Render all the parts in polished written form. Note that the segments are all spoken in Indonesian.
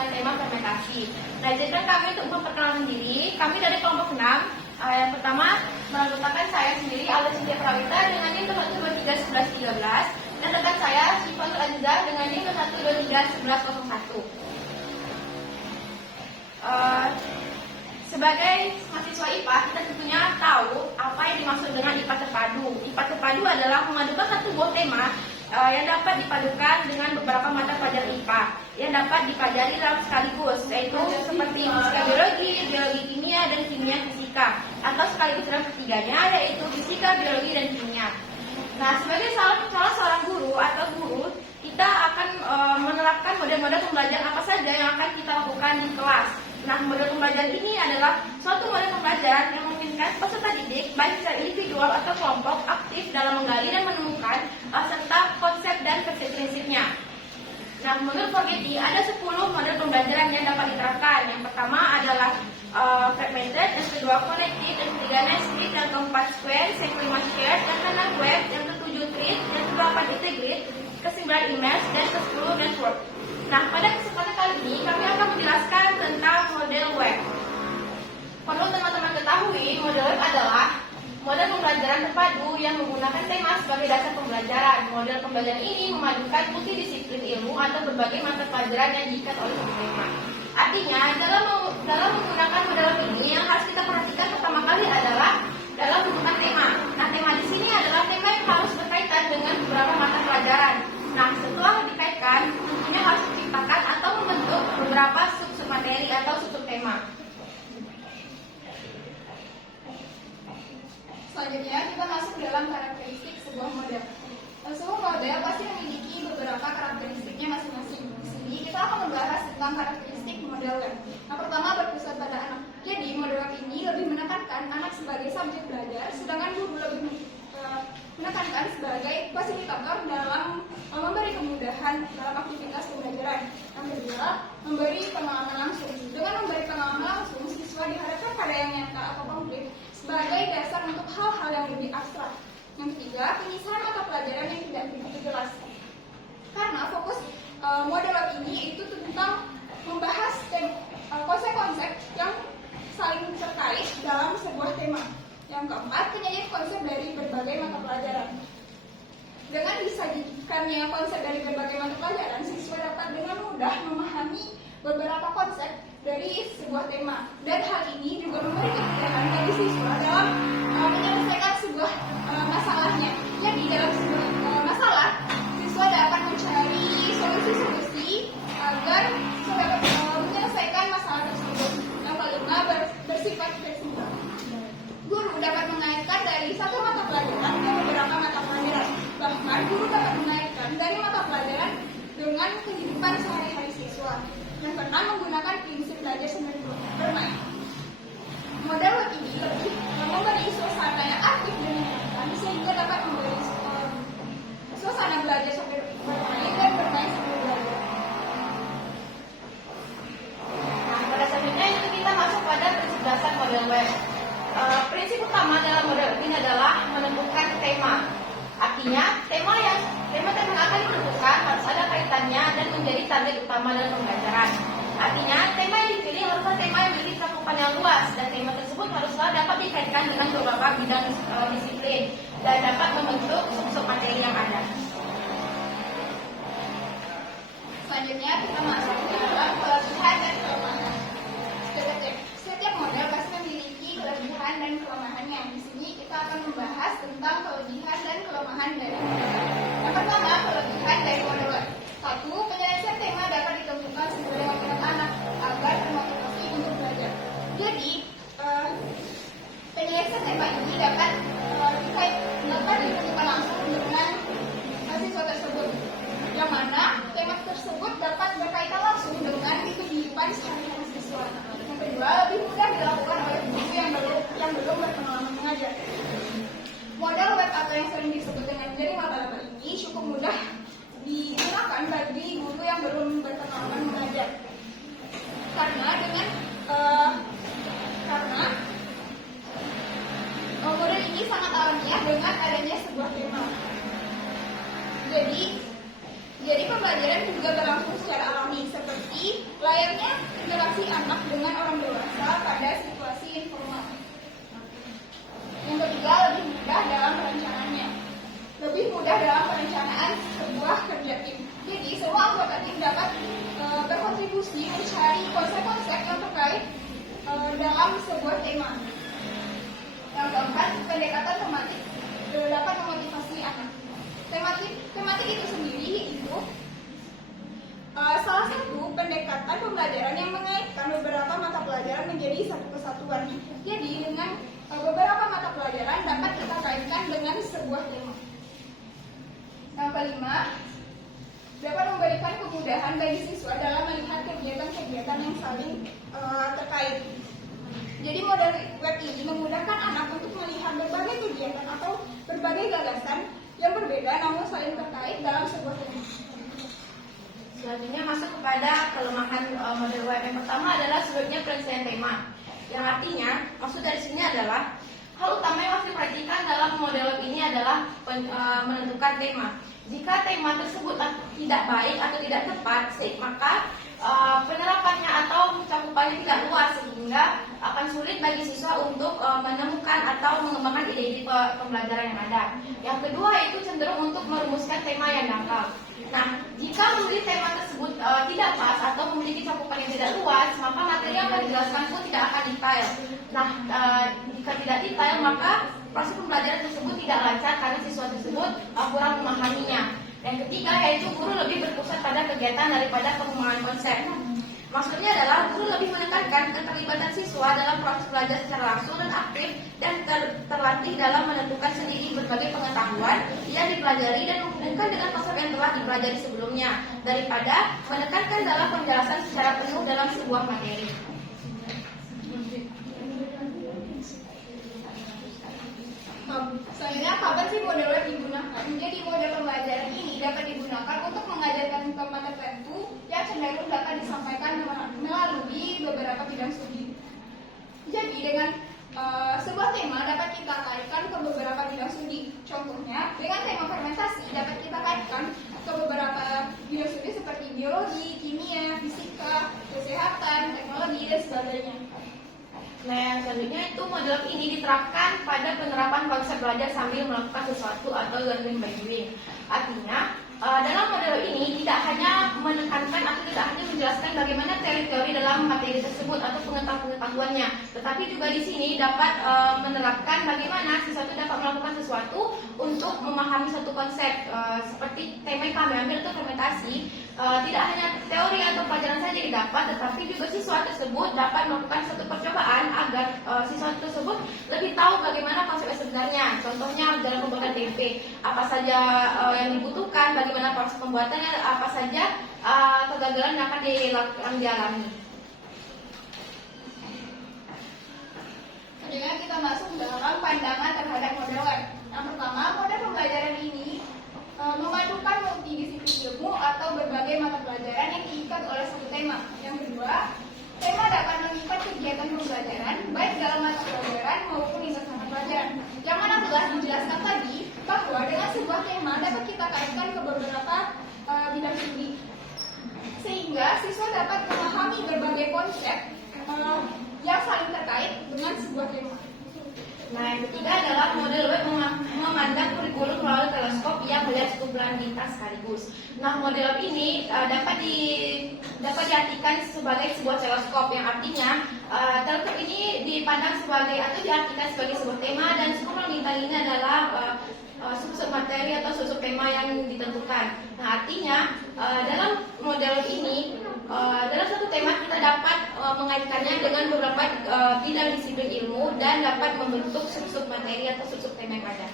dengan tema fermentasi. Nah, izinkan kami untuk memperkenalkan diri. Kami dari kelompok 6. Yang pertama, menganggotakan saya sendiri, Alda Cynthia Prawita dengan NIM 1231113, dan rekan saya, Syifatul Aziza dengan NIM 1231101. Sebagai mahasiswa IPA, kita tentunya tahu apa yang dimaksud dengan IPA terpadu. IPA terpadu adalah memadukan satu buah tema yang dapat dipadukan dengan beberapa mata pelajaran IPA yang dapat dipelajari dalam sekaligus, yaitu seperti fisika biologi, biologi kimia, dan kimia fisika, atau sekaligus dalam ketiganya, yaitu fisika, biologi, dan kimia. Nah, sebagai salah seorang guru atau guru, kita akan menerapkan model-model pembelajaran apa saja yang akan kita lakukan di kelas. Nah, model pembelajaran ini adalah suatu model pembelajaran yang memungkinkan peserta didik, baik secara individual atau kelompok, aktif dalam menggali dan menemukan serta konsep dan prinsip-prinsipnya. Nah, menurut Forgetty ada 10 model pembelajaran yang dapat diterapkan. Yang pertama adalah fragmented, yang kedua connected, yang ketiga nested, yang keempat square, yang kelima shared, yang keenam web, yang ketujuh treat, yang kedelapan integrate, kesembilan immerse, dan ke-10 network. Nah, pada kesempatan kali ini kami akan menjelaskan tentang model web. Perlu teman-teman ketahui, model web adalah model pembelajaran terpadu yang menggunakan tema sebagai dasar pembelajaran. Model pembelajaran ini memadukan multidisiplin ilmu atau berbagai mata pelajaran yang diikat oleh satu tema. Artinya, dalam menggunakan model web ini yang harus kita perhatikan pertama kali adalah dalam menggunakan tema. Nah, tema di sini adalah tema yang harus berkaitan dengan beberapa mata pelajaran. Nah, setelah dikaitkan, tentunya harus diciptakan atau membentuk beberapa sub-sub materi atau sub-sub tema. Selanjutnya, kita masuk dalam karakteristik sebuah model. Sebuah model pasti memiliki beberapa karakteristiknya masing-masing. Di sini kita akan membahas tentang karakteristik model web. Yang pertama, berpusat pada anak. Jadi, model web ini lebih menekankan anak sebagai subjek belajar, sedangkan guru lebih menekankan sebagai fasilitator dalam memberi kemudahan dalam aktivitas pembelajaran. Yang kedua, memberi pengalaman langsung. Dengan memberi pengalaman langsung, siswa diharapkan pada yang nyata atau konkret sebagai dasar untuk hal-hal yang lebih abstrak. Yang ketiga, penyisihan mata pelajaran yang tidak begitu jelas. Karena fokus model web ini itu tentang membahas konsep-konsep yang saling terkait dalam sebuah tema. Yang keempat, penyajian konsep dari berbagai mata pelajaran. Dengan disajikannya konsep dari berbagai mata pelajaran, siswa dapat dengan mudah memahami beberapa konsep dari sebuah tema. Dan hal ini juga memberi kemudahan bagi siswa dalam menyelesaikan sebuah masalahnya. Jadi dalam sebuah masalah, siswa dapat mencari solusi-solusi agar siswa dapat menyelesaikan masalah tersebut. Yang kelima, bersifat fleksibel. Guru dapat mengaitkan dari satu mata pelajaran ke beberapa mata pelajaran. Bahkan guru dapat mengaitkan dari mata pelajaran dengan kehidupan sehari-hari siswa. Yang keenam, menggunakan prinsip belajar sambil bermain. Model web ini lebih memberi suasana yang aktif dan menyenangkan sehingga dapat memberi suasana belajar sambil bermain dan bermain sambil belajar. Nah, pada selanjutnya itu kita masuk pada prinsip dasar model web. Prinsip utama dalam model ini adalah menentukan tema. Artinya, tema yang akan ditentukan harus ada kaitannya dan menjadi target utama dalam pembelajaran. Artinya, tema yang dipilih haruslah tema yang memiliki cakupan yang luas, dan tema tersebut haruslah dapat dikaitkan dengan beberapa bidang disiplin dan dapat membentuk sub-sub materi yang ada. Selanjutnya kita masuk ke dalam kelebihan dan kelemahan. Setiap model pasti memiliki kelebihan dan kelemahannya. Di sini kita akan membahas tentang kelebihan dan kelemahan dari model. Yang pertama, kelebihan dari model web. 1. Penyelesaian tema dapat ditentukan sesuai dengan anak agar termotivasi untuk belajar. Jadi, penyelesaian tema ini dapat ditentukan langsung dengan siswa tersebut. Yang mana tema tersebut dapat berkaitan langsung dengan kehidupan sehari-hari siswa. Yang kedua, lebih mudah dilakukan oleh guru yang belum berpengalaman mengajar. Model web atau yang sering disebut dengan dari laba-laba ini cukup mudah digunakan bagi guru yang belum berpengalaman mengajar. Karena model ini sangat alamiah dengan adanya sebuah tema. Jadi pembelajaran juga berlangsung secara alami, seperti layaknya interaksi anak dengan orang dewasa pada situasi informal. Yang ketiga, lebih mudah dalam perencanaannya. Lebih mudah dalam perencanaan sebuah kerja tim. Jadi, semua anggota tim dapat berkontribusi mencari konsep-konsep yang terkait dalam sebuah tema. Yang keempat, pendekatan tematik dapat memotivasi anak. Tematik itu sendiri itu salah satu pendekatan pembelajaran yang mengaitkan beberapa mata pelajaran menjadi satu kesatuan. Jadi dengan beberapa mata pelajaran dapat kita kaitkan dengan sebuah tema. Yang kelima, dapat memberikan kemudahan bagi siswa dalam melihat kegiatan-kegiatan yang saling terkait. Jadi model web ini memudahkan anak untuk melihat berbagai kegiatan atau berbagai gagasan yang berbeda namun saling terkait dalam sebuah tema. Selanjutnya masuk kepada kelemahan model web. Yang pertama adalah sulitnya penyelesaian tema. Yang artinya, maksud dari sini adalah hal utama yang harus diperhatikan dalam model web ini adalah menentukan tema. Jika tema tersebut tidak baik atau tidak tepat, maka penerapannya atau cakupannya tidak luas sehingga akan sulit bagi siswa untuk menemukan atau mengembangkan ide-ide pembelajaran yang ada. Yang kedua itu cenderung untuk merumuskan tema yang dangkal. Nah, jika memilih tema tersebut tidak pas atau memiliki cakupan yang tidak luas, maka materi yang akan dijelaskan pun tidak akan detail. Nah, jika tidak detail, maka proses pembelajaran tersebut tidak lancar karena siswa tersebut kurang memahaminya. Yang ketiga yaitu guru lebih berpusat pada kegiatan daripada pengembangan konsep. Maksudnya adalah guru lebih menekankan keterlibatan siswa dalam proses belajar secara langsung dan aktif dan terlatih dalam menentukan sendiri berbagai pengetahuan yang dipelajari dan menghubungkan dengan konsep yang telah dipelajari sebelumnya daripada menekankan dalam penjelasan secara penuh dalam sebuah materi. Selanjutnya, kapan sih model web digunakan? Jadi model pembelajaran ini dapat digunakan untuk mengajarkan tema tertentu yang cenderung dapat disampaikan melalui beberapa bidang studi. Jadi dengan sebuah tema dapat kita kaitkan ke beberapa bidang studi. Contohnya, dengan tema fermentasi dapat kita kaitkan ke beberapa bidang studi seperti biologi, kimia, fisika, kesehatan, teknologi, dan sebagainya. Nah, yang selanjutnya itu model ini diterapkan pada penerapan konsep belajar sambil melakukan sesuatu atau learning by doing. Artinya, dalam model ini tidak hanya menekankan atau tidak hanya menjelaskan bagaimana teori-teori dalam materi tersebut atau pengetahuannya, tetapi juga di sini dapat menerapkan bagaimana siswa itu dapat melakukan sesuatu untuk memahami satu konsep. Seperti tema yang kami ambil itu fermentasi, tidak hanya teori atau pelajaran saja didapat, tetapi juga siswa tersebut dapat melakukan satu percobaan agar siswa tersebut lebih tahu bagaimana konsepnya sebenarnya. Contohnya dalam pembuatan tempe, apa saja yang dibutuhkan, bagaimana proses pembuatannya, apa saja kegagalan yang akan dialami. Selanjutnya kita masuk dalam pandangan terhadap model web. Yang pertama, model pembelajaran ini memadukan multidisiplin ilmu atau berbagai mata pelajaran yang diikat oleh satu tema. Yang kedua, tema dapat mengikat kegiatan pembelajaran baik dalam mata pelajaran maupun lintas mata pelajaran. Yang mana telah dijelaskan tadi bahwa dengan sebuah tema dapat kita kaitkan ke beberapa bidang studi, sehingga siswa dapat memahami berbagai konsep yang saling terkait dengan sebuah tema. Nah, yang ketiga adalah model web memandang kurikulum melalui teleskop yang melihat sekumpulan bintang sekaligus. Nah, model web ini dapat diartikan sebagai sebuah teleskop, yang artinya teleskop ini dipandang sebagai atau diartikan sebagai sebuah tema, dan sekumpulan bintang ini adalah sub-sub materi atau sub-sub tema yang ditentukan. Nah, artinya dalam model ini dalam satu tema kita dapat mengaitkannya dengan beberapa bidang disiplin ilmu dan dapat membentuk sub-sub materi atau sub-sub tema yang ada.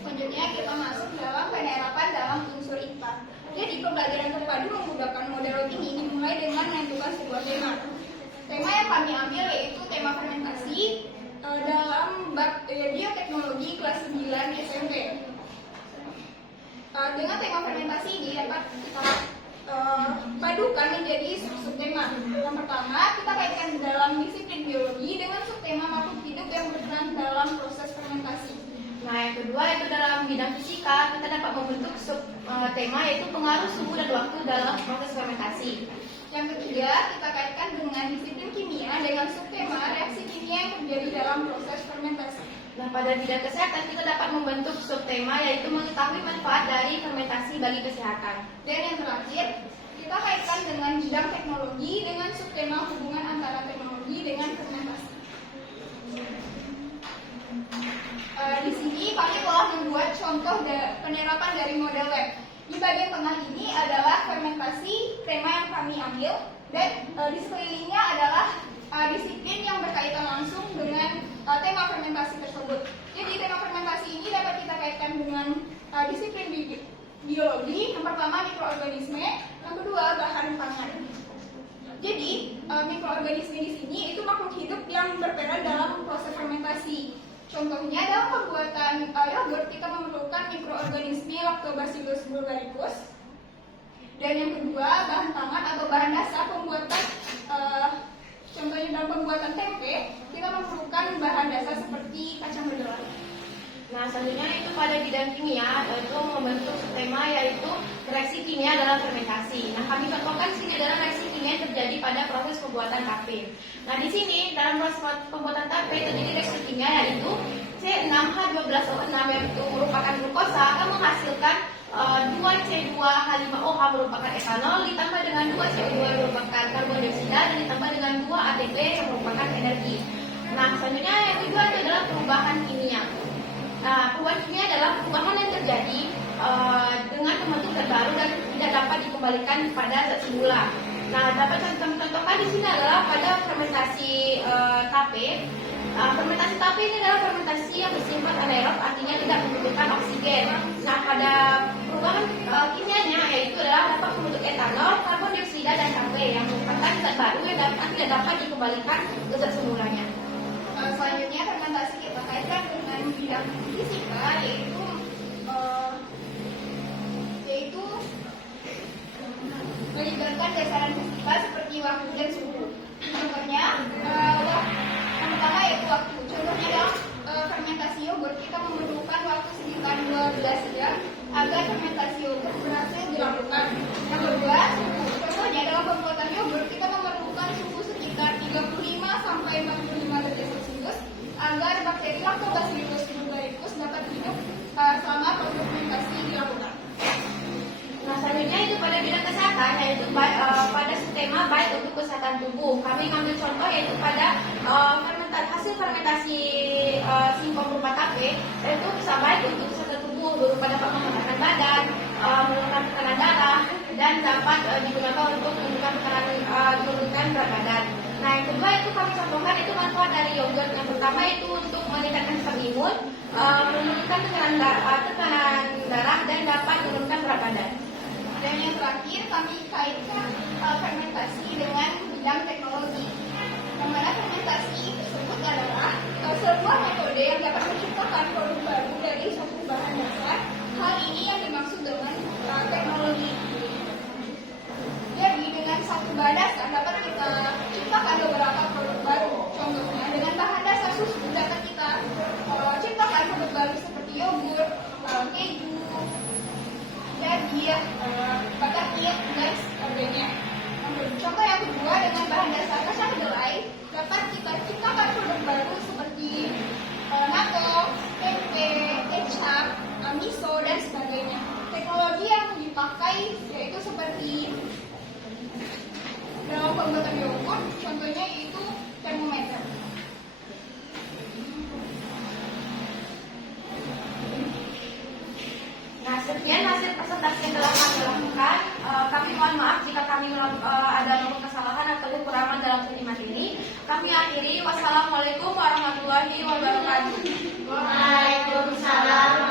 Selanjutnya kita masuk dalam penerapan dalam unsur IPA. Jadi pembelajaran terpadu menggunakan model ini dimulai dengan menentukan sebuah tema. Tema yang kami ambil yaitu tema fermentasi dalam bab bioteknologi kelas 9 SMP. Dengan tema fermentasi ini dapat kita padukan menjadi subtema. Yang pertama, kita kaitkan dalam disiplin biologi dengan subtema makhluk hidup yang berperan dalam proses fermentasi. Nah, yang kedua itu dalam bidang fisika kita dapat membentuk sub tema yaitu pengaruh suhu dan waktu dalam proses fermentasi. Yang ketiga, kita kaitkan dengan disiplin kimia dengan subtema reaksi kimia yang terjadi dalam proses fermentasi. Nah, pada bidang kesehatan kita dapat membentuk subtema yaitu mengetahui manfaat dari fermentasi bagi kesehatan. Dan yang terakhir, kita kaitkan dengan bidang teknologi dengan subtema hubungan antara teknologi dengan fermentasi. Di sini kami telah membuat contoh penerapan dari model lab. Di bagian tengah ini adalah fermentasi, tema yang kami ambil, dan di sekelilingnya adalah disiplin yang berkaitan langsung dengan tema fermentasi tersebut. Jadi tema fermentasi ini dapat kita kaitkan dengan disiplin biologi. Yang pertama mikroorganisme, yang kedua bahan pangan. Jadi mikroorganisme di sini itu makhluk hidup yang berperan dalam proses fermentasi. Contohnya dalam pembuatan yogurt kita memerlukan mikroorganisme Lactobacillus bulgaricus. Dan yang kedua bahan pangan atau bahan dasar pembuatan contohnya dalam pembuatan tempe kita memerlukan bahan dasar seperti kacang kedelai. Nah, selanjutnya itu pada bidang kimia yaitu membentuk tema yaitu reaksi kimia dalam fermentasi. Nah, kami contohkan sini adalah reaksi kimia yang terjadi pada proses pembuatan tape. Nah, di sini dalam proses pembuatan tape terjadi reaksi kimia yaitu C6H12O6 yang itu merupakan glukosa akan menghasilkan 2C2H5OH merupakan etanol ditambah dengan 2CO2 yang merupakan karbon dioksida dan ditambah dengan 2 ATP yang merupakan energi. Nah, selanjutnya yang kedua itu adalah perubahan kimia. Nah, perubahan kimia adalah perubahan yang terjadi dengan pembentuk zat baru dan tidak dapat dikembalikan pada zat semula. Nah, dapat contohkan di sini adalah pada fermentasi tape. Fermentasi tape ini adalah fermentasi yang bersifat anaerob, artinya tidak membutuhkan oksigen. Nah, pada perubahan kimianya yaitu adalah dapat membentuk etanol, karbon dioksida dan cabai yang merupakan zat baru yang tidak dapat dikembalikan ke zat semulanya. Selanjutnya fermentasi kita kaitkan dengan bidang fisika yaitu melibatkan dasaran fisika seperti waktu dan suhu. Contohnya yang pertama yaitu waktu. Contohnya dalam fermentasi yogurt kita memerlukan waktu sekitar 12 jam agar fermentasi yogurt berhasil dilakukan. Yang kedua, suhu. Contohnya dalam pembuatan yogurt kita memerlukan suhu sekitar 35 sampai 45 derajat Celcius agar bakteri Lactobacillus bulgaricus dapat hidup selama proses fermentasi dilakukan. Nah, selanjutnya itu pada bidang kesehatan yaitu pada tema baik untuk kesehatan tubuh. Kami ambil contoh yaitu pada hasil fermentasi singkong berupa tape yaitu bisa baik untuk kesehatan tubuh berupa dapat menghangatkan badan, menurunkan tekanan darah dan dapat digunakan untuk menurunkan berat badan. Nah, yang kedua itu kami contohkan itu manfaat dari yogurt. Yang pertama itu untuk meningkatkan sistem imun, menurunkan tekanan darah dan dapat menurunkan berat badan. Dan yang terakhir kami kaitkan fermentasi dengan bidang teknologi. Yang mana fermentasi tersebut adalah sebuah metode yang dapat menciptakan produk baru dari suatu bahan dasar. Hal ini yang dimaksud dengan teknologi. Jadi dengan satu bahan dasar dapat kita ciptakan beberapa produk baru. Contohnya dengan bahan dasar susu dapat kita ciptakan produk baru seperti yogurt, keju, daging, buttermilk, dan sebagainya. Contoh yang kedua dengan bahan dasar kacang kedelai dapat kita ciptakan produk baru seperti natto, tempe, kecap, miso, dan sebagainya. Teknologi yang dipakai yaitu seperti dalam pembuatan yogurt, contohnya yaitu termometer. Nah, sekian hasil presentasi yang telah kami lakukan. Kami mohon maaf jika kami ada melakukan kesalahan atau kekurangan dalam studi materi. Kami akhiri. Wassalamualaikum warahmatullahi wabarakatuh. Waalaikumsalam